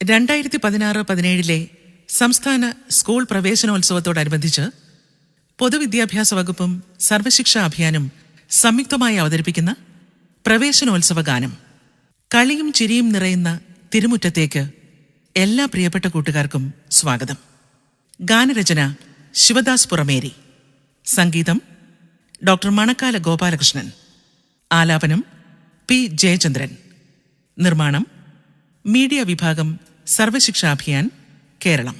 2016-17 സംസ്ഥാന സ്കൂൾ പ്രവേശനോത്സവത്തോടനുബന്ധിച്ച് പൊതുവിദ്യാഭ്യാസ വകുപ്പും സർവശിക്ഷാ അഭിയാനും സംയുക്തമായി അവതരിപ്പിക്കുന്ന പ്രവേശനോത്സവ ഗാനം. കളിയും ചിരിയും നിറയുന്ന തിരുമുറ്റത്തേക്ക് എല്ലാ പ്രിയപ്പെട്ട കൂട്ടുകാർക്കും സ്വാഗതം. ഗാനരചന ശിവദാസ് പുറമേരി, സംഗീതം ഡോക്ടർ മണക്കാല ഗോപാലകൃഷ്ണൻ, ആലാപനം പി ജയചന്ദ്രൻ, നിർമ്മാണം മീഡിയ വിഭാഗം സർവശിക്ഷാ അഭിയാൻ കേരളം.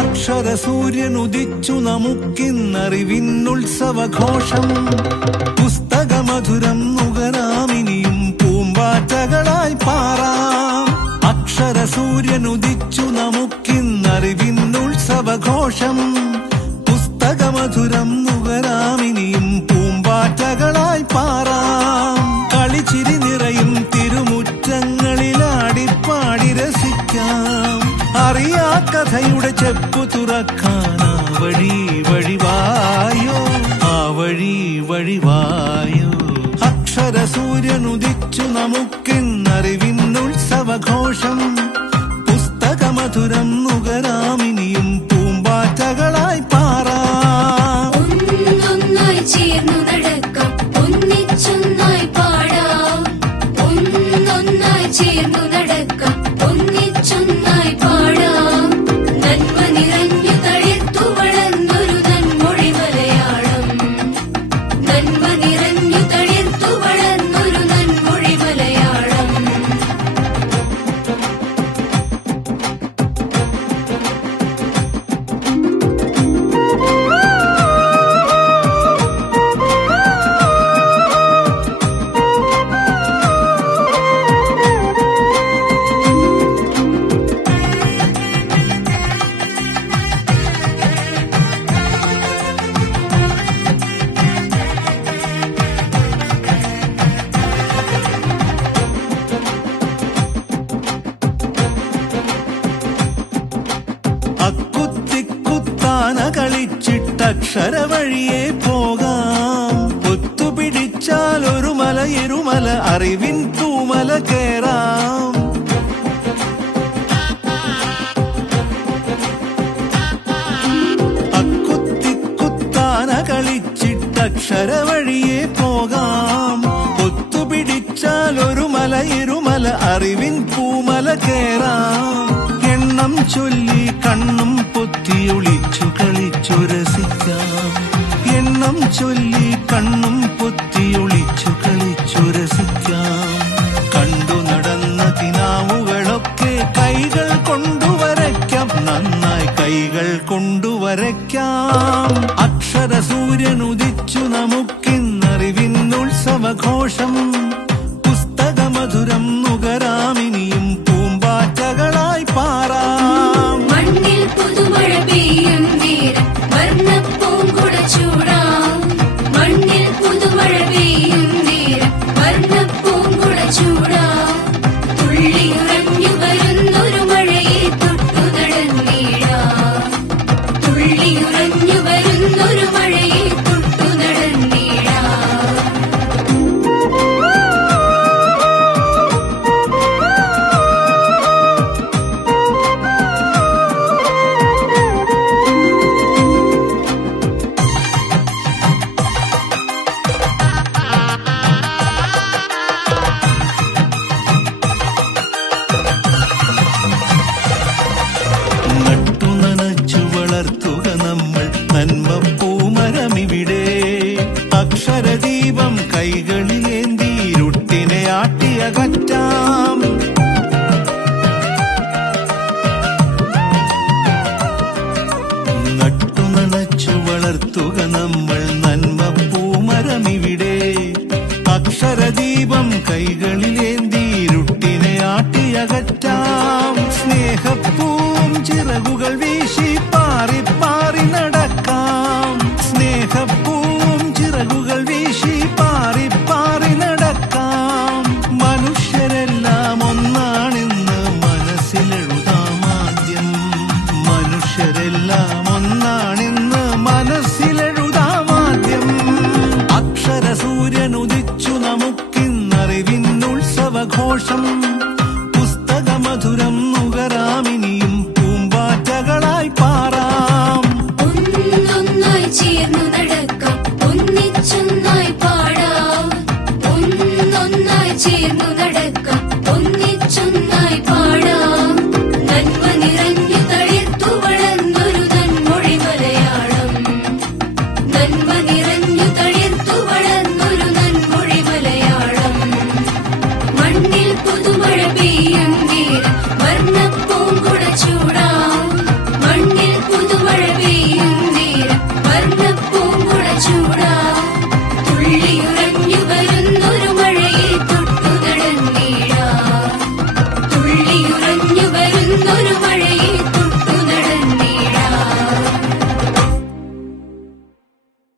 അക്ഷരസൂര്യനുദിച്ചു നമുക്കിന്നറിവിന്നുത്സവഘോഷം. പുസ്തകമധുരം നുകരാമിനിയും പൂമ്പാറ്റകളായി പാറാം. അക്ഷരസൂര്യനുദിച്ചു നമുക്കിന്നറിവിന്നുത്സവഘോഷം. പുസ്തകമധുരം നുകരാമിനിയും പൂമ്പാറ്റകളായി പാറാം. കളിച്ചിരി നിറയും തിരുമുറ്റങ്ങളിലാടിപ്പാടി രസിക്കാം. അറിയാ കഥയുടെ ചെപ്പു തുറക്കാൻ ആ വഴി വഴിവായോ, ആ വഴി വഴിവായോ. അക്ഷരസൂര്യനുദിച്ചു നമുക്കിന്നറിവിന്നുത്സവഘോഷം. പുസ്തകമധുരം നുകരാമിനിയും പൂമ്പാറ്റകളായി പാറാം. ഒന്നൊന്നായി ചേർന്നു നടക്കാം, ഒന്നിച്ചൊന്നായി പാടാം. ഒന്നൊന്നായി ചേർന്നു നടക്കാം, ഒന്നിച്ചൊന്നായി പാടാം. നന്മ നിറഞ്ഞു തളിർത്തു വളർന്നൊരു നന്മൊഴി മലയാളം. നന്മ നിറഞ്ഞു തളിർത്തു വളർന്നൊരു നന്മൊഴി മലയാളം. അക്കുത്തിക്കുത്താന കളിച്ചിട്ടക്ഷര വഴിയെ പോകാം. ഒത്തുപിടിച്ചാൽ ഒരു മല ഇരുമല അറിവിൻ തൂമല കേറാം. അക്കുത്തിക്കുത്താന കളിച്ചിട്ടക്ഷര വഴിയെ പോകാം. ഒത്തുപിടിച്ചാൽ ഒരു മല ഇരുമല അറിവിൻ പൂമല കേറാം. എണ്ണം ചൊല്ലി കണ്ണും പൊത്തിയൊളിച്ചു കളിച്ചു രസിക്കാം. എണ്ണം ചൊല്ലി കണ്ണും പൊത്തിയൊളിച്ചു കളിച്ചു രസിക്കാം. കണ്ടു നടന്ന കിനാവുകളൊക്കെ കൈകൾ കൊണ്ടുവരയ്ക്കാം. നന്നായി കൈകൾ കൊണ്ടുവരയ്ക്കാം. അക്ഷരസൂര്യനുദിച്ചു നമുക്കിന്നറിവിന്നുത്സവഘോഷം. പുസ്തകമധുരം നുകരാമിനിയും പൂമ്പാറ്റകളായി പാറാം. മണ്ണിൽ പുതുമഴ പെയ്യും നേരം വർണ്ണപ്പൂങ്കുട ചൂടാം. മണ്ണിൽ പുതുമഴ പെയ്യും നേരം വർണ്ണപ്പൂങ്കുട ചൂടാം. തുള്ളിയുറഞ്ഞു വരുന്നൊരു മഴയെ തൊട്ടു നടന്നിടാം. തുള്ളിയുറഞ്ഞു വരുന്നൊരു മഴയെ തൊട്ടു നടന്നിടാം. നട്ടു നനച്ചു വളർത്തുക നമ്മൾ നന്മപ്പൂമരമിവിടെ. അക്ഷരദീപം കൈകളിലേന്തി ഇരുട്ടിനെ ആട്ടിയകറ്റാം. നട്ടു നനച്ചു വളർത്തുക നമ്മൾ നന്മപ്പൂമരമിവിടെ. അക്ഷരദീപം കൈകളിലേന്തി ഇരുട്ടിനെ ആട്ടിയകറ്റാം. സ്നേഹപ്പൂം ചിറകു ചിറകുകൾ വീശി പാറി